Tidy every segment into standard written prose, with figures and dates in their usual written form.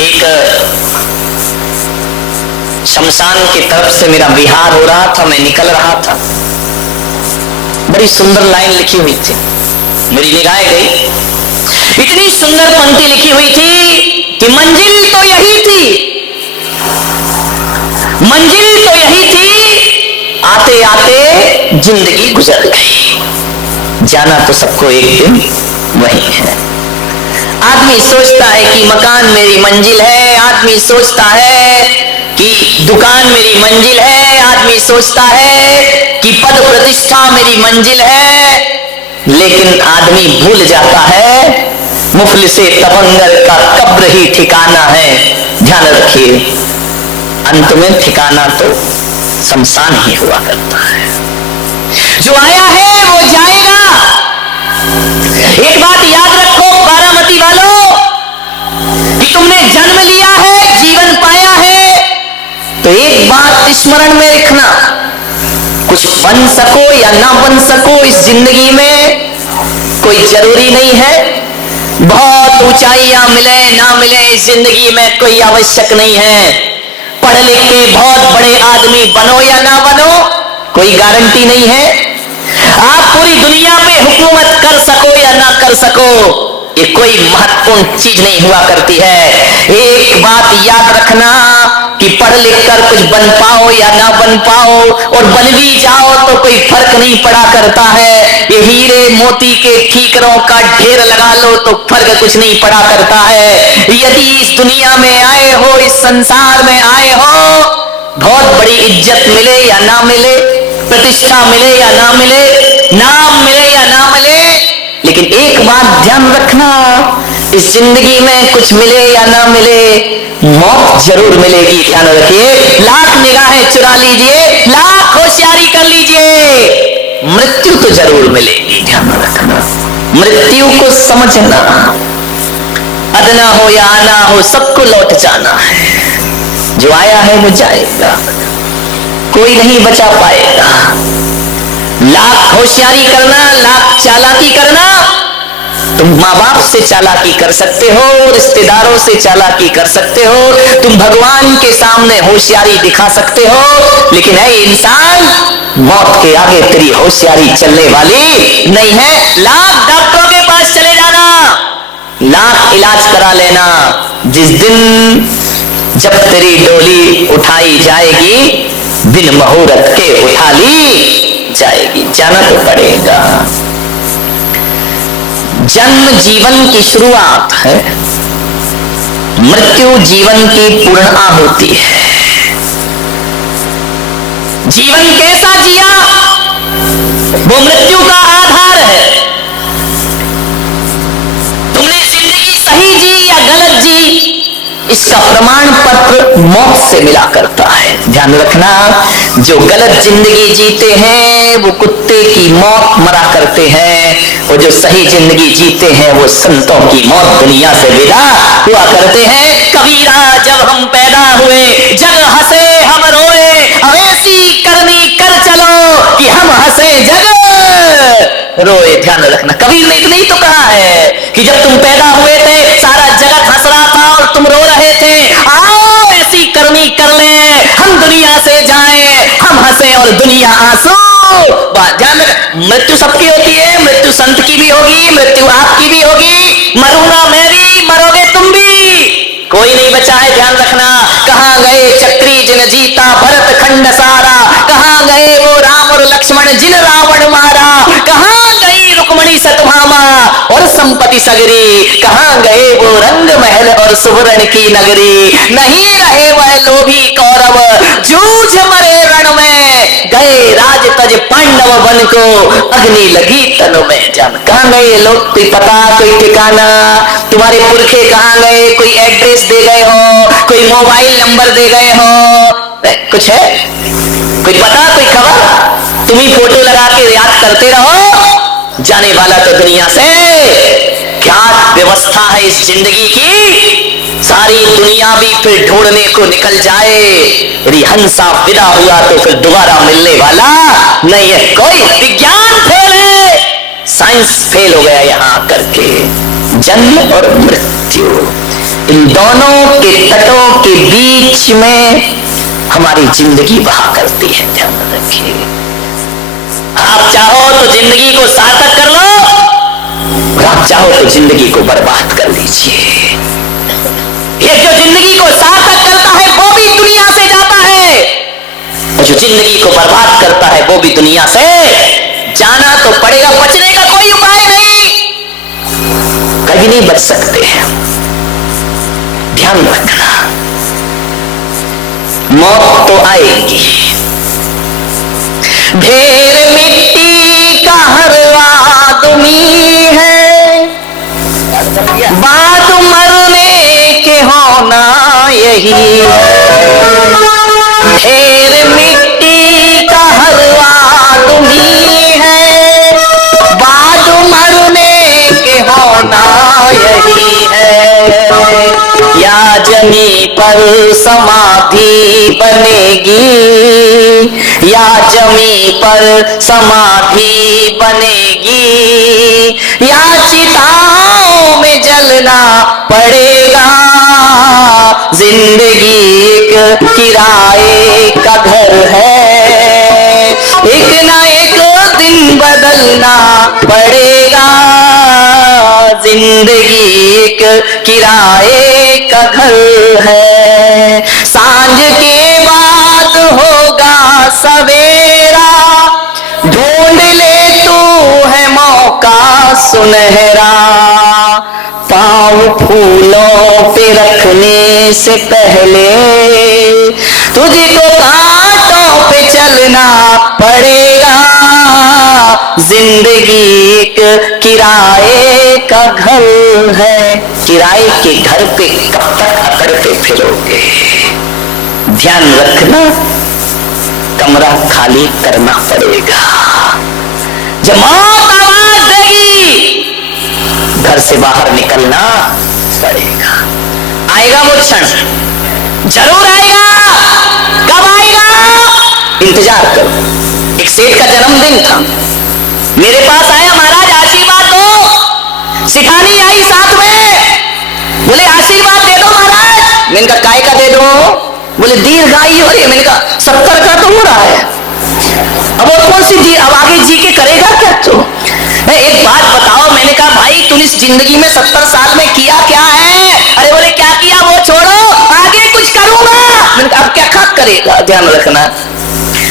एक शमशान की तरफ से मेरा विहार हो रहा था, मैं निकल रहा था, बड़ी सुंदर लाइन लिखी हुई थी, मेरी निगाहें गई, इतनी सुंदर पंक्ति लिखी हुई थी कि मंजिल तो यही थी, मंजिल तो यही थी, आते आते जिंदगी गुजर गई, जाना तो सबको एक दिन वही है। आदमी सोचता है कि मकान मेरी मंजिल है, आदमी सोचता है कि दुकान मेरी मंजिल है, आदमी सोचता है कि पद प्रतिष्ठा मेरी मंजिल है, लेकिन आदमी भूल जाता है मुफलिसे तवंगर का कब्र ही ठिकाना है। ध्यान रखिए, अंत में ठिकाना तो शमशान ही हुआ करता है। जो आया है वो जाएगा। एक बात याद रखो बारामती वालों, कि तुमने जन्म लिया है, जीवन पाया है, तो एक बात स्मरण में रखना, कुछ बन सको या ना बन सको इस जिंदगी में कोई जरूरी नहीं है। बहुत ऊंचाइयां मिले ना मिले इस जिंदगी में कोई आवश्यक नहीं है। पढ़ लिख के बहुत बड़े आदमी बनो या ना बनो कोई गारंटी नहीं है। आप पूरी दुनिया में हुकूमत कर सको या ना कर सको, ये कोई महत्वपूर्ण चीज नहीं हुआ करती है। एक बात याद रखना कि पढ़ लिख कर कुछ बन पाओ या ना बन पाओ, और बन भी जाओ तो कोई फर्क नहीं पड़ा करता है। ये हीरे मोती के ठीकरों का ढेर लगा लो तो फर्क कुछ नहीं पड़ा करता है। यदि इस दुनिया में आए हो, इस संसार में आए हो, बहुत बड़ी इज्जत मिले या ना मिले, प्रतिष्ठा मिले या ना मिले, नाम मिले या ना मिले, लेकिन एक बात ध्यान रखना, इस जिंदगी में कुछ मिले या ना मिले, मौत जरूर मिलेगी। ध्यान रखिए, लाख निगाहें चुरा लीजिए, लाख होशियारी कर लीजिए, मृत्यु तो जरूर मिलेगी। ध्यान रखना, मृत्यु को समझना, अदना हो या आना हो सबको लौट जाना है। जो आया है वो जाएगा, कोई नहीं बचा पाएगा। लाख होशियारी करना, लाख चालाकी करना, तुम माँ बाप से चालाकी कर सकते हो, रिश्तेदारों से चालाकी कर सकते हो, तुम भगवान के सामने होशियारी दिखा सकते हो, लेकिन है इंसान, मौत के आगे तेरी होशियारी चलने वाली नहीं है। लाख डॉक्टरों के पास चले जाना, लाख इलाज करा लेना, जिस दिन जब तेरी डोली उठाई जाएगी, बिन मुहूर्त के उठा ली जाएगी, जाना तो पड़ेगा। जन्म जीवन की शुरुआत है, मृत्यु जीवन की पूर्णता होती है। जीवन कैसा जिया वो मृत्यु का आधार है। तुमने जिंदगी सही जी या गलत जी, इसका प्रमाण पत्र मौत से मिला करता है। ध्यान रखना, जो गलत जिंदगी जीते हैं वो कुत्ते की मौत मरा करते हैं, और जो सही जिंदगी जीते हैं वो संतों की मौत दुनिया से विदा हुआ करते हैं। कबीरा जब हम पैदा हुए, जग हंसे हम रोए, अब ऐसी करनी कर चलो कि हम हंसे जग रोए। ध्यान रखना, कबीर ने इतना ही तो कहा है कि जब तुम पैदा हुए थे सारा जगत हंस रहा था और तुम रो रहे थे, आओ ऐसी करनी कर ले, हम दुनिया से जाएं, हम हंसे और दुनिया आंसू। ध्यान रखना, मृत्यु सबकी होती है, मृत्यु संत की भी होगी, मृत्यु आपकी भी होगी, मरूंगा मैं भी, मरोगे तुम भी, कोई नहीं बचा है। ध्यान रखना, कहां गए क्षत्रिय जिन जीता भरत खंड सारा, कहां गए वो राम और लक्ष्मण जिन रावण मारा, कहां गई रुक्मणी सतभामा और संपत्ति सगरी, कहां गए वो रंग महल और सुवर्ण की नगरी, नहीं रहे वह लोभी कौरव जूझ मरे रण में, गए राज तज पांडव बन को अग्नि लगी तन में। जान कहां गए लोग, कोई पता कोई ठिकाना, तुम्हारे पुरखे कहां गए, कोई एड्रेस दे गए हो, कोई मोबाइल नंबर दे गए हो, कुछ है कोई पता कोई खबर, तुम ही फोटो लगा के याद करते रहो, जाने वाला तो दुनिया से। क्या व्यवस्था है इस जिंदगी की, सारी दुनिया भी फिर ढूंढने को निकल जाए, यदि हंसा विदा हुआ तो फिर दोबारा मिलने वाला नहीं है कोई। विज्ञान फेल है, साइंस फेल हो गया यहां करके। जन्म और मृत्यु, इन दोनों के तटों के बीच में हमारी जिंदगी बहा करती है। ध्यान रखिए, आप चाहो तो जिंदगी को सार्थक कर लो, आप चाहो तो जिंदगी को बर्बाद कर लीजिए। ये जो जिंदगी को सार्थक करता है वो भी दुनिया से जाता है, जो जिंदगी को बर्बाद करता है वो भी दुनिया से जाना तो पड़ेगा। बचने का कोई उपाय नहीं, कभी नहीं बच सकते हैं। ध्यान रखना, मौत तो आएगी। ढेर मिट्टी का हर आदमी है, बाद मरने के होना यही है। ढेर मिट्टी का हर आदमी है, बाद मरने के होना यही है। या जमी पर समाधि बनेगी, या जमी पर समाधि बनेगी, या चिताओं में जलना पड़ेगा। जिंदगी एक किराए का घर है, एक ना एक दिन बदलना पड़ेगा। जिंदगी एक किराए का घर है, सांझ के बाद होगा सवेरा। ढूंढ ले तू है मौका सुनहरा, पाँव फूलों पे रखने से पहले तुझे तो कांटों पे चलना पड़ेगा। जिंदगी एक किराए का घर है, किराए के घर पे कब तक अकड़ते फिरोगे? ध्यान रखना, कमरा खाली करना पड़ेगा। जब मौत आवाज देगी, घर से बाहर निकलना पड़ेगा। आएगा वो क्षण, जरूर आएगा। कब आएगा? इंतजार करो। एक सेठ का जन्मदिन था, मेरे पास आया, महाराज आशीर्वाद दो। शिखानी आई साथ में, बोले आशीर्वाद दे दो महाराज। मैंने कहा काय का दे दो? बोले दीर्घायु हो रही है। मैंने कहा 70 का तो हो रहा है, अब और कौन सी अब आगे जी के करेगा क्या तू? एक बात बताओ। मैंने कहा भाई तुम इस जिंदगी में 70 साल में किया क्या है? अरे बोले क्या किया वो छोड़ो, आगे कुछ करूंगा। मैंने कहा अब क्या करेगा? ध्यान रखना,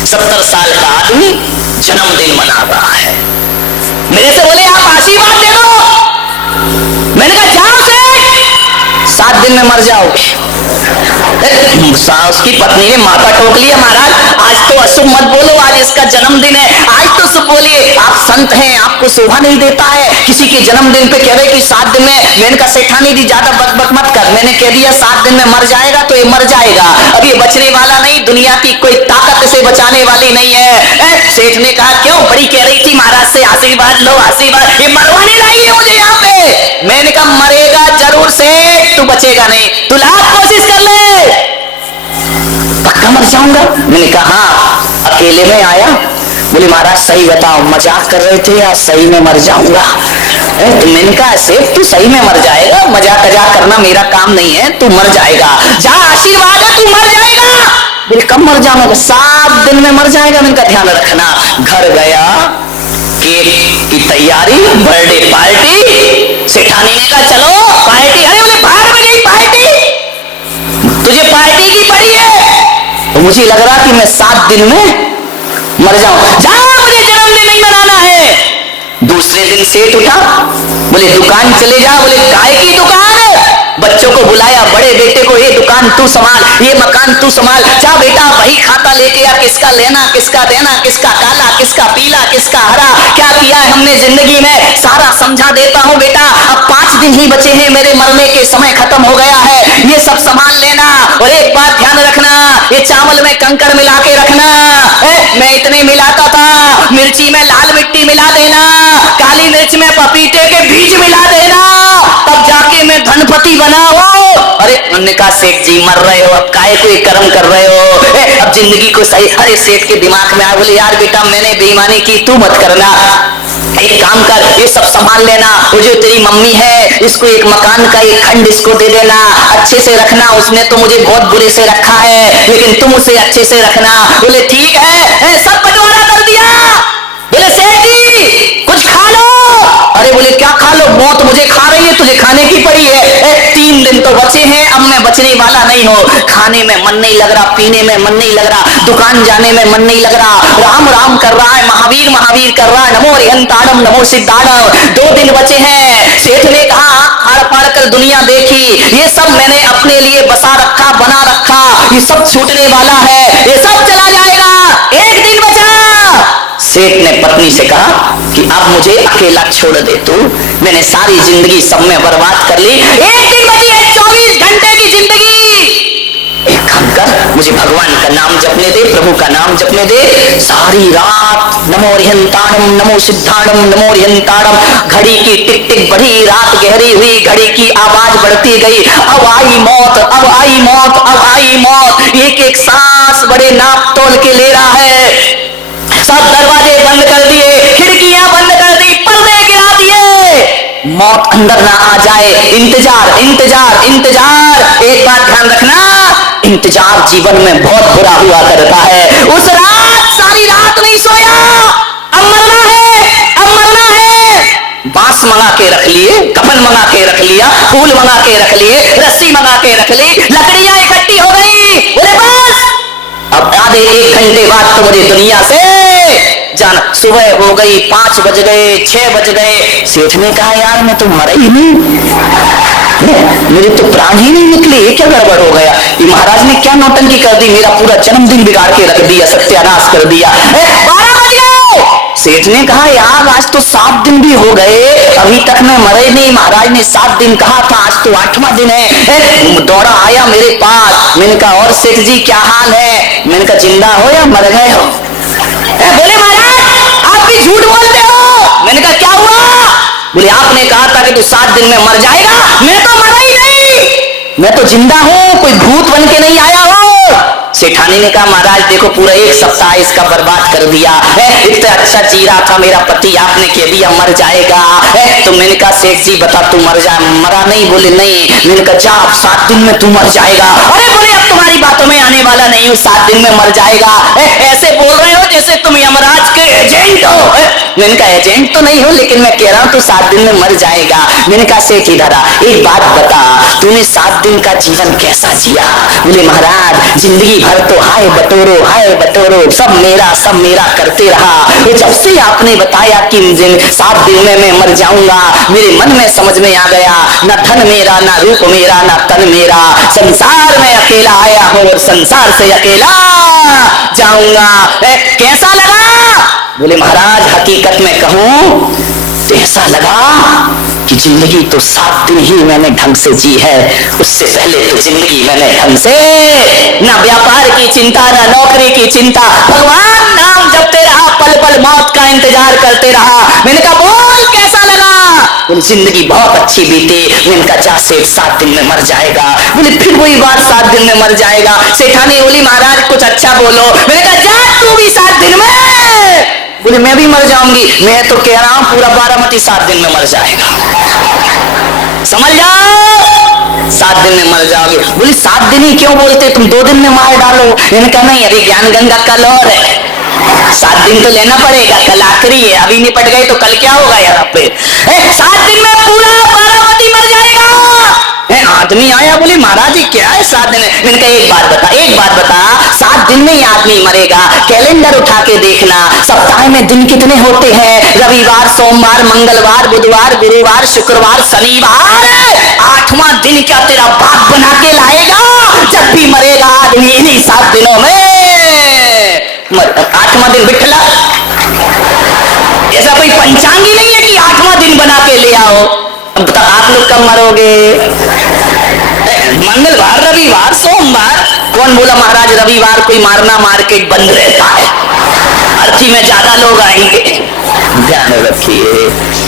70 साल का आदमी जन्मदिन मना रहा है। मेरे से बोले आप आशीर्वाद दे दो। मैंने कहा जाओ से 7 दिन में मर जाओगे। उसकी पत्नी ने माथा ठोक लिया, महाराज आज तो अशुभ मत बोलो, आज इसका जन्मदिन है, आज तो शुभ बोलिए। आप संत हैं, आपको शोभा नहीं देता है किसी के जन्मदिन पे कह रहे कि 7 दिन में। मैंने कहा सेठानी जी ज्यादा बकबक मत कर, मैंने कह दिया 7 दिन में मर जाएगा तो ये मर जाएगा, अब ये बचने वाला नहीं, दुनिया की कोई ताकत इसे बचाने वाली नहीं है। सेठ ने कहा क्यों? बड़ी कह रही थी महाराज से आशीर्वाद लो आशीर्वाद, ये मरवाने लाई है मुझे यहाँ पे। मैंने कहा मरेगा जरूर सेठ, तू बचेगा नहीं, तू लाख कोशिश कर ले, पक्का मर जाऊंगा। मैंने कहा हाँ। अकेले में आया, बोले महाराज सही बताओ, मजाक कर रहे थे या सही में मर जाऊंगा? तो मैंने कहा सेठ तू सही में मर जाएगा, मजाक करना मेरा काम नहीं है, तू मर जाएगा, जा आशीर्वाद है, तू मर जाएगा। बोले कब मर जाऊंगा? 7 दिन में मर जाएगा। मैंने कहा ध्यान रखना। घर गया, केक की तैयारी, बर्थडे पार्टी। सेठानी ने कहा चलो पार्टी। अरे बोले भाग में गई पार्टी, तुझे पार्टी की पड़ी है। तो मुझे लग रहा कि मैं 7 दिन में मर जाऊं। जाओ मुझे जन्मदिन नहीं मनाना है। दूसरे दिन सेठ उठा, बोले दुकान चले जा। बोले काय की दुकान? बच्चों को बुलाया, बड़े बेटे को ये दुकान तू संभाल, ये मकान तू संभाल, जा बेटा वही खाता लेके आ, किसका लेना किसका देना, किसका काला किसका पीला किसका हरा, क्या किया है हमने जिंदगी में सारा समझा देता हूँ बेटा। अब 5 दिन ही बचे हैं, मेरे मरने के समय खत्म हो गया है, ये सब संभाल लेना। और एक बात ध्यान रखना, ये चावल में कंकड़ मिला के रखना। मैं इतने मिलाता था, मिर्ची में लाल मिट्टी मिला देना, काली मिर्च में पपीते के बीज मिला देना, तब जाके मैं धनपति बना हो। अरे उन्होंने कहा सेठ जी मर रहे हो, अब काहे कोई कर्म कर रहे हो, अब जिंदगी को सही। अरे सेठ के दिमाग में आया, बोले यार बेटा मैंने बेईमानी की, तू मत करना। एक काम कर, ये सब संभाल लेना, वो जो तेरी मम्मी है इसको एक मकान का एक खंड इसको दे देना, अच्छे से रखना, उसने तो मुझे बहुत बुरे से रखा है लेकिन तुम उसे अच्छे से रखना। बोले ठीक है, सब बंटवारा कर दिया। बोले सेठ जी कुछ खा लो। अरे बोले क्या खा लो, मौत मुझे खा रही है, तुझे खाने की पड़ी है। 3 दिन तो बचे हैं, अब मैं बचने वाला नहीं हूँ। खाने में मन नहीं लग रहा, पीने में मन नहीं लग रहा, दुकान जाने में मन नहीं लग रहा, राम राम कर रहा है, महावीर महावीर कर रहा है, नमो रिहंताड़म नमो सिद्धाड़म। 2 दिन बचे हैं। सेठ ने कहा आंख फाड़ फाड़ कर दुनिया देखी, ये सब मैंने अपने लिए बसा रखा, बना रखा, ये सब छूटने वाला है, ये सब चला जाएगा, 1 दिन बचा। सेठ ने पत्नी से कहा कि अब मुझे अकेला छोड़ दे तू, मैंने सारी जिंदगी सब में बर्बाद कर ली, 1 दिन बची है, 24 घंटे की जिंदगी। एक काम कर, मुझे भगवान का नाम जपने दे, प्रभु का नाम जपने दे। सारी रात नमो रिहंताड़म नमो सिद्धाड़म नमो रिहंताड़म। घड़ी की टिक टिक बढ़ी, रात गहरी हुई, घड़ी की आवाज बढ़ती गई। अब आई मौत, अब आई मौत, अब आई मौत। एक एक सांस बड़े नाप तोल के ले रहा है। सब दरवाजे बंद कर दिए, खिड़कियां बंद कर दी, पर्दे गिरा दिए, मौत अंदर ना आ जाए। इंतजार इंतजार इंतजार। एक बात ध्यान रखना, इंतजार जीवन में बहुत बुरा हुआ करता है। उस रात सारी रात नहीं सोया, अब मरना है, अब मरना है। बांस मंगा के रख लिए, कफन मंगा के रख लिया, फूल मंगा के रख लिए, रस्सी मंगा के रख ली, लकड़ियां इकट्ठी हो गई। बोले बस अब आधे 1 घंटे बाद तो मुझे दुनिया से जाना। सुबह हो गई, 5 बज गए, 6 बज गए। सेठ ने कहा यार मैं तो मरा ही नहीं, मेरे तो प्राण ही नहीं निकले, ये क्या गड़बड़ हो गया? ये महाराज ने क्या नौटंकी कर दी, मेरा पूरा जन्मदिन बिगाड़ के रख दिया, सत्यानाश कर दिया। 12 बज गए। सेठ ने कहा यार आज तो 7 दिन भी हो गए, अभी तक मैं मरे नहीं। महाराज ने 7 दिन कहा था, आज तो 8वां दिन है। दौड़ा आया मेरे पास, मैंने कहा और सेठ जी क्या हाल है? मैंने कहा जिंदा हो या मर गए हो? बोले महाराज आप भी झूठ बोलते हो। मैंने कहा क्या हुआ? बोले आपने कहा था कि तू 7 दिन में मर जाएगा, मैं तो मरा ही नहीं, मैं तो जिंदा हूँ, कोई भूत बन के नहीं आया हो। सेठानी ने कहा महाराज देखो पूरा 1 सप्ताह इसका बर्बाद कर दिया है, इतना अच्छा जी रहा था मेरा पति, आपने कह दिया मर जाएगा है। तो मैंने कहा सेठ जी बता तू मर जा, मरा नहीं? बोले नहीं। मैंने कहा जा 7 दिन में तू मर जाएगा। अरे बोले अब तुम्हारी बातों में आने वाला नहीं हूँ, 7 दिन में मर जाएगा। ऐसे बोल रहे हो जैसे तुम यमराज के एजेंट हो। मैंने कहा एजेंट तो नहीं हो, लेकिन मैं कह रहा हूँ तू 7 दिन में मर जाएगा। मैंने कहा सेठ इधर आ, एक बात बता, तूने 7 दिन का जीवन कैसा जिया? बोले महाराज जिंदगी भर तो हाय बटोरो, सब मेरा करते रहा। ये जब से आपने बताया कि 7 दिन में मैं मर जाऊंगा, मेरे मन में समझ में आ गया, न धन मेरा, न रूप मेरा, न तन मेरा, संसार में अकेला आया हूँ और संसार से अकेला जाऊंगा। कैसा लगा? बोले महाराज हकीकत में कहूं तो ऐसा लगा कि जिंदगी तो 7 दिन ही मैंने ढंग से जी है, उससे पहले तो जिंदगी मैंने ढंग से ना व्यापार की चिंता, ना नौकरी की चिंता, भगवान नाम जपते रहा, पल पल मौत का इंतजार करते रहा। मैंने कहा बोल कैसा लगा? बोले जिंदगी बहुत अच्छी बीती। मैंने कहा जा सेठ 7 दिन में मर जाएगा। बोले फिर वही बात 7 दिन में मर जाएगा। सेठानी बोली महाराज कुछ अच्छा बोलो। मैंने कहा जा तू भी 7 दिन में। बोले मैं भी मर जाऊंगी। मैं तो कह रहा हूं पूरा बारामती 7 दिन में मर जाएगा, समझ जाओ 7 दिन में मर जाओगे। बोले 7 दिन ही क्यों बोलते, तुम 2 दिन में मार डालो। मैंने कहा नहीं अभी ज्ञान गंगा कल और है, 7 दिन तो लेना पड़ेगा, कल आखिरी है, अभी निपट गए तो कल क्या होगा यहाँ पे? 7 दिन में पूरा बारामती मर जाएगा। आदमी आया बोले महाराज जी क्या है 7 दिन? मैंने कहा एक बात बता 7 दिन में ही आदमी मरेगा, कैलेंडर उठा के देखना, सप्ताह में दिन कितने होते हैं? रविवार, सोमवार, मंगलवार, बुधवार, गुरुवार, शुक्रवार, शनिवार। 8वां दिन क्या तेरा बाप बना के लाएगा? जब भी मरेगा आदमी इन्हीं 7 दिनों में 8वां दिन बिठला। ऐसा कोई पंचांग ही नहीं है कि 8वां दिन बना के ले आओ। अब आप लोग कब मरोगे? मंगलवार, रविवार, सोमवार। कौन बोला महाराज रविवार कोई मारना मार्केट बंद रहता है, अर्ची में ज्यादा लोग आएंगे? ध्यान रखिए